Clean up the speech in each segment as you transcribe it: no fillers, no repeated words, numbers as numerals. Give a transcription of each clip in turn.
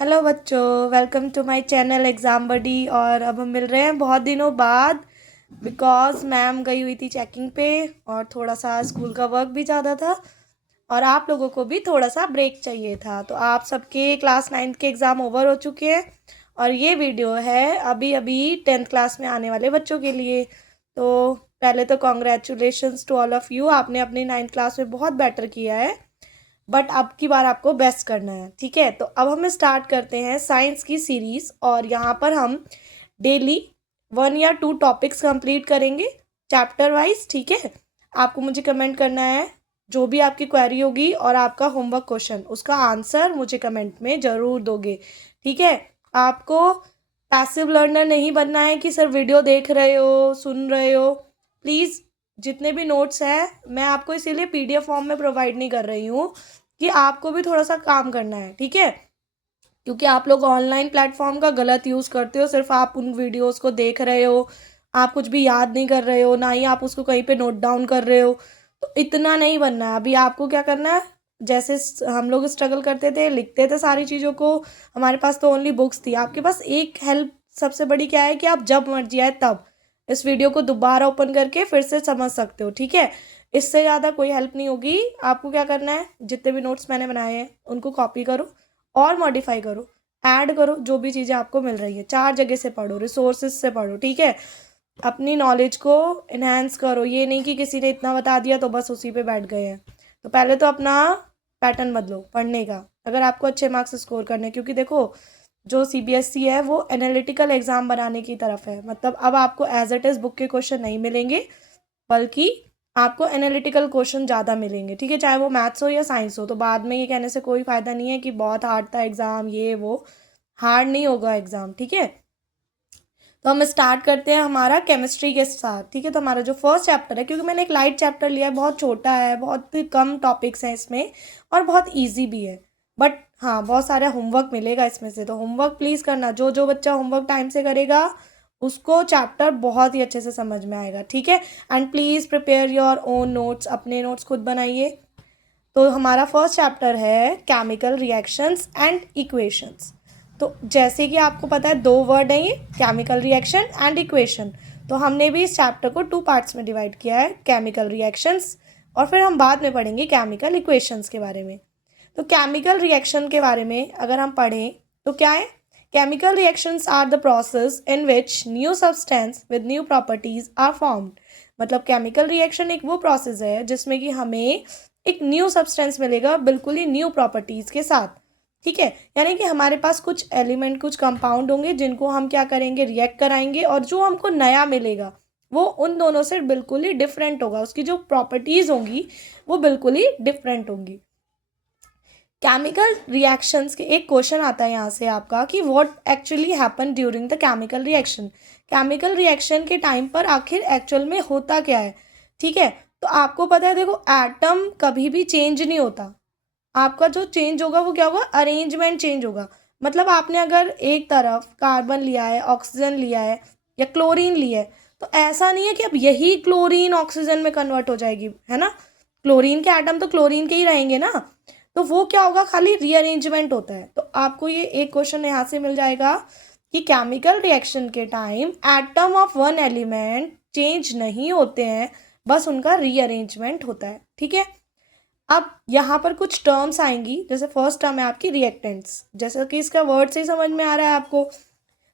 Hello बच्चों, welcome to my channel exam buddy. और अब हम मिल रहे हैं बहुत दिनों बाद, बिकॉज़ मैम गई हुई थी चेकिंग पे और थोड़ा सा स्कूल का वर्क भी ज़्यादा था और आप लोगों को भी थोड़ा सा ब्रेक चाहिए था। तो आप सबके क्लास 9th के एग्ज़ाम ओवर हो चुके हैं और ये वीडियो है अभी अभी 10th क्लास में आने वाले बच्चों के लिए। तो पहले तो congratulations to all of you, आपने अपनी 9th क्लास में बहुत बेटर किया है, बट अब की बार आपको बेस्ट करना है। ठीक है, तो अब हम स्टार्ट करते हैं साइंस की सीरीज़ और यहाँ पर हम डेली 1 या 2 टॉपिक्स कंप्लीट करेंगे चैप्टर वाइज। ठीक है, आपको मुझे कमेंट करना है जो भी आपकी क्वेरी होगी और आपका होमवर्क क्वेश्चन, उसका आंसर मुझे कमेंट में ज़रूर दोगे। ठीक है, आपको पैसिव लर्नर नहीं बनना है कि सिर्फ वीडियो देख रहे हो, सुन रहे हो। प्लीज़, जितने भी नोट्स हैं मैं आपको इसीलिए पीडीएफ फॉर्म में प्रोवाइड नहीं कर रही हूँ कि आपको भी थोड़ा सा काम करना है। ठीक है, क्योंकि आप लोग ऑनलाइन प्लेटफॉर्म का गलत यूज़ करते हो, सिर्फ आप उन वीडियोस को देख रहे हो, आप कुछ भी याद नहीं कर रहे हो, ना ही आप उसको कहीं पे नोट डाउन कर रहे हो। तो इतना नहीं बनना है। अभी आपको क्या करना है, जैसे हम लोग स्ट्रगल करते थे, लिखते थे सारी चीज़ों को, हमारे पास तो ओनली बुक्स थी। आपके पास एक हेल्प सबसे बड़ी क्या है कि आप जब मर्जी आए तब इस वीडियो को दोबारा ओपन करके फिर से समझ सकते हो। ठीक है, इससे ज़्यादा कोई हेल्प नहीं होगी। आपको क्या करना है, जितने भी नोट्स मैंने बनाए हैं उनको कॉपी करो और मॉडिफाई करो, ऐड करो, जो भी चीज़ें आपको मिल रही है 4 जगह से पढ़ो, रिसोर्सेज से पढ़ो। ठीक है, अपनी नॉलेज को इन्हेंस करो। ये नहीं कि किसी ने इतना बता दिया तो बस उसी पे बैठ गए हैं। तो पहले तो अपना पैटर्न बदलो पढ़ने का, अगर आपको अच्छे मार्क्स स्कोर करने। क्योंकि देखो, जो सीबीएसई है वो एनालिटिकल एग्ज़ाम बनाने की तरफ है। मतलब अब आपको एज इट इज़ बुक के क्वेश्चन नहीं मिलेंगे, बल्कि आपको एनालिटिकल क्वेश्चन ज़्यादा मिलेंगे। ठीक है, चाहे वो मैथ्स हो या साइंस हो। तो बाद में ये कहने से कोई फ़ायदा नहीं है कि बहुत हार्ड था एग्ज़ाम, ये वो। हार्ड नहीं होगा एग्ज़ाम। ठीक है, तो हम स्टार्ट करते हैं हमारा केमिस्ट्री के साथ। ठीक है, तो हमारा जो फर्स्ट चैप्टर है, क्योंकि मैंने एक लाइट चैप्टर लिया है, बहुत छोटा है, बहुत कम टॉपिक्स हैं इसमें और बहुत ईजी भी है। बट हाँ, बहुत सारा होमवर्क मिलेगा इसमें से, तो होमवर्क प्लीज़ करना। जो जो बच्चा होमवर्क टाइम से करेगा उसको चैप्टर बहुत ही अच्छे से समझ में आएगा। ठीक है, and please prepare your own notes, अपने नोट्स खुद बनाइए। तो हमारा फर्स्ट चैप्टर है केमिकल रिएक्शंस एंड इक्वेशंस। तो जैसे कि आपको पता है, 2 वर्ड हैं ये, केमिकल रिएक्शन एंड इक्वेशन। तो हमने भी इस चैप्टर को 2 पार्ट्स में डिवाइड किया है, केमिकल रिएक्शंस और फिर हम बाद में पढ़ेंगे केमिकल इक्वेशंस के बारे में। तो केमिकल रिएक्शन के बारे में अगर हम पढ़ें तो क्या है, chemical reactions are the process in which new substance with new properties are formed. मतलब केमिकल रिएक्शन एक वो प्रोसेस है जिसमें कि हमें एक न्यू सब्सटेंस मिलेगा, बिल्कुल ही न्यू प्रॉपर्टीज़ के साथ। ठीक है, यानी कि हमारे पास कुछ एलिमेंट, कुछ कंपाउंड होंगे जिनको हम क्या करेंगे, रिएक्ट कराएंगे, और जो हमको नया मिलेगा वो उन दोनों से बिल्कुल ही डिफरेंट होगा। उसकी जो प्रॉपर्टीज़ होंगी वो बिल्कुल ही डिफरेंट होंगी। केमिकल रिएक्शंस के एक क्वेश्चन आता है यहाँ से आपका कि what actually happen during the chemical reaction. Chemical reaction के टाइम पर आखिर एक्चुअल में होता क्या है। ठीक है, तो आपको पता है, देखो, एटम कभी भी चेंज नहीं होता। आपका जो चेंज होगा वो क्या होगा, अरेंजमेंट चेंज होगा। मतलब आपने अगर एक तरफ कार्बन लिया है, ऑक्सीजन लिया है या क्लोरीन लिया है, तो ऐसा नहीं है कि अब यही क्लोरीन ऑक्सीजन में कन्वर्ट हो जाएगी, है ना। क्लोरीन के एटम तो क्लोरीन के ही रहेंगे ना। तो वो क्या होगा, खाली रीअरेंजमेंट होता है। तो आपको ये एक क्वेश्चन यहाँ से मिल जाएगा कि केमिकल रिएक्शन के time atom of one element change नहीं होते हैं, बस उनका रीअरेंजमेंट होता है। ठीक है, अब यहाँ पर कुछ टर्म्स आएंगी। जैसे फर्स्ट टर्म है आपकी रिएक्टेंट्स, जैसा कि इसका वर्ड से ही समझ में आ रहा है आपको,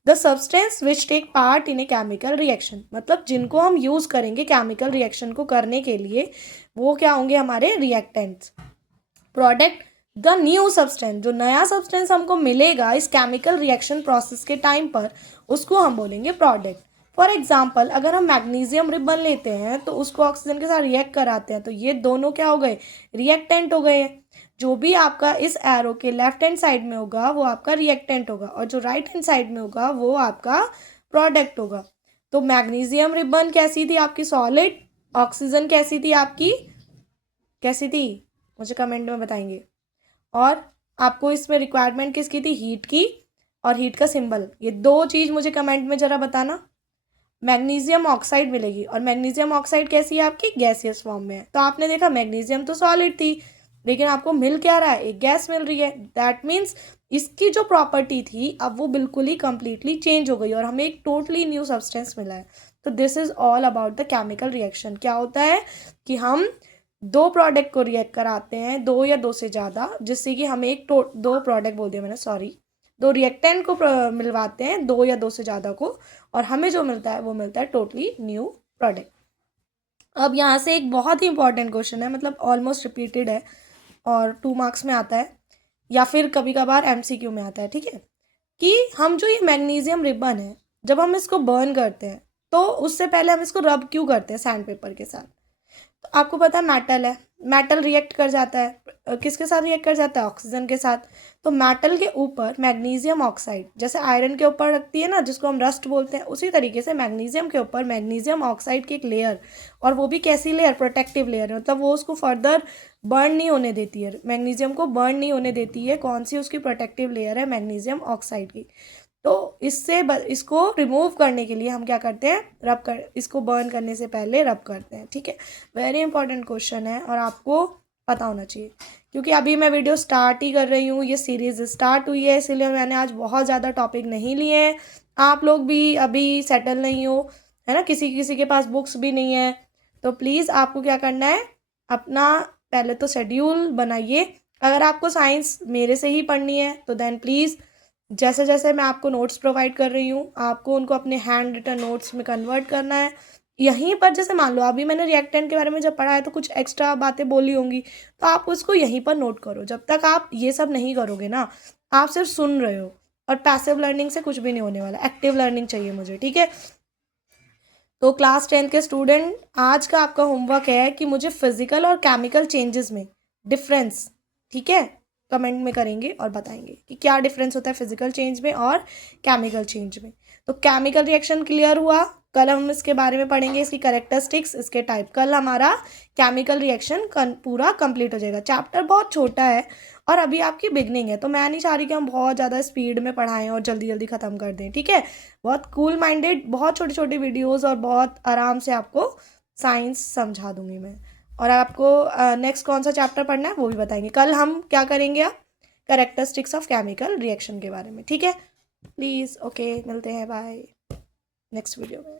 the substance which take part in a chemical reaction. मतलब जिनको हम यूज़ करेंगे केमिकल रिएक्शन को करने के लिए, वो क्या होंगे, हमारे reactants. Product, the new substance, जो नया सब्सटेंस हमको मिलेगा इस केमिकल रिएक्शन प्रोसेस के टाइम पर, उसको हम बोलेंगे प्रोडक्ट। फॉर एग्जाम्पल, अगर हम मैग्नीशियम रिबन लेते हैं तो उसको ऑक्सीजन के साथ रिएक्ट कराते हैं, तो ये दोनों क्या हो गए, रिएक्टेंट हो गए। जो भी आपका इस एरो के लेफ्ट हैंड साइड में होगा वो आपका रिएक्टेंट होगा, और जो राइट हैंड साइड में होगा वो आपका प्रोडक्ट होगा। तो मैग्नीशियम रिबन कैसी थी आपकी, सॉलिड। ऑक्सीजन कैसी थी आपकी, कैसी थी, मुझे कमेंट में बताएंगे। और आपको इसमें रिक्वायरमेंट किसकी थी, हीट की, और हीट का सिंबल। ये 2 चीज़ मुझे कमेंट में ज़रा बताना। मैग्नीशियम ऑक्साइड मिलेगी, और मैग्नीशियम ऑक्साइड कैसी है आपकी, गैसियस फॉर्म में है। तो आपने देखा मैग्नीशियम तो सॉलिड थी, लेकिन आपको मिल क्या रहा है, एक गैस मिल रही है। दैट मीन्स इसकी जो प्रॉपर्टी थी अब वो बिल्कुल ही कम्प्लीटली चेंज हो गई और हमें एक टोटली न्यू सब्सटेंस मिला है। तो this is all about the chemical reaction. क्या होता है कि हम दो प्रोडक्ट को रिएक्ट कराते हैं, दो या दो से ज़्यादा, जिससे कि हमें एक दो प्रोडक्ट बोल दिया मैंने, सॉरी, दो रिएक्टेंट को मिलवाते हैं, दो या दो से ज़्यादा को, और हमें जो मिलता है वो मिलता है टोटली न्यू प्रोडक्ट। अब यहाँ से एक बहुत ही इंपॉर्टेंट क्वेश्चन है, मतलब ऑलमोस्ट रिपीटेड है और 2 मार्क्स में आता है या फिर कभी कभार MCQ में आता है, ठीक है, कि हम जो ये मैग्नीशियम रिबन है जब हम इसको बर्न करते हैं तो उससे पहले हम इसको रब क्यों करते हैं सैंड पेपर के साथ। तो आपको पता है मेटल है, मेटल रिएक्ट कर जाता है, किसके साथ रिएक्ट कर जाता है, ऑक्सीजन के साथ। तो मेटल के ऊपर मैग्नीशियम ऑक्साइड, जैसे आयरन के ऊपर रखती है ना जिसको हम रस्ट बोलते हैं, उसी तरीके से मैग्नीशियम के ऊपर मैग्नीशियम ऑक्साइड की एक लेयर, और वो भी कैसी लेयर, प्रोटेक्टिव लेयर, मतलब वो उसको फर्दर बर्न नहीं होने देती है, मैग्नीशियम को बर्न नहीं होने देती है। कौन सी उसकी प्रोटेक्टिव लेयर है, मैग्नीशियम ऑक्साइड की। तो इसको रिमूव करने के लिए हम क्या करते हैं, इसको बर्न करने से पहले रब करते हैं, ठीक है। वेरी इंपॉर्टेंट क्वेश्चन है और आपको पता होना चाहिए, क्योंकि अभी मैं वीडियो स्टार्ट ही कर रही हूँ, ये सीरीज़ स्टार्ट हुई है, इसीलिए मैंने आज बहुत ज़्यादा टॉपिक नहीं लिए हैं। आप लोग भी अभी सेटल नहीं हो, है ना, किसी किसी के पास बुक्स भी नहीं है, तो प्लीज़ आपको क्या करना है, अपना पहले तो शेड्यूल बनाइए। अगर आपको साइंस मेरे से ही पढ़नी है तो देन प्लीज़ जैसे जैसे मैं आपको नोट्स प्रोवाइड कर रही हूँ आपको उनको अपने हैंड रिटन नोट्स में कन्वर्ट करना है। यहीं पर जैसे मान लो अभी मैंने रिएक्टेंट के बारे में जब पढ़ा है तो कुछ एक्स्ट्रा बातें बोली होंगी, तो आप उसको यहीं पर नोट करो। जब तक आप ये सब नहीं करोगे ना, आप सिर्फ सुन रहे हो, और पैसिव लर्निंग से कुछ भी नहीं होने वाला, एक्टिव लर्निंग चाहिए मुझे, ठीक है। तो क्लास 10th के स्टूडेंट, आज का आपका होमवर्क है कि मुझे फिजिकल और केमिकल चेंजेस में डिफरेंस, ठीक है, कमेंट में करेंगे और बताएंगे कि क्या डिफरेंस होता है फिजिकल चेंज में और केमिकल चेंज में। तो केमिकल रिएक्शन क्लियर हुआ, कल हम इसके बारे में पढ़ेंगे, इसकी कैरेक्टरिस्टिक्स, इसके टाइप। कल हमारा केमिकल रिएक्शन पूरा कंप्लीट हो जाएगा। चैप्टर बहुत छोटा है और अभी आपकी बिगनिंग है, तो मैं नहीं चाह रही कि हम बहुत ज़्यादा स्पीड में पढ़ाएं और जल्दी जल्दी ख़त्म कर दें, ठीक है। बहुत कूल माइंडेड, बहुत छोटी छोटी वीडियोज़ और बहुत आराम से आपको साइंस समझा दूंगी मैं। और आपको नेक्स्ट कौन सा चैप्टर पढ़ना है वो भी बताएंगे। कल हम क्या करेंगे, आप कैरेक्टरिस्टिक्स ऑफ केमिकल रिएक्शन के बारे में, ठीक है। प्लीज़ ओके, मिलते हैं, बाय नेक्स्ट वीडियो में।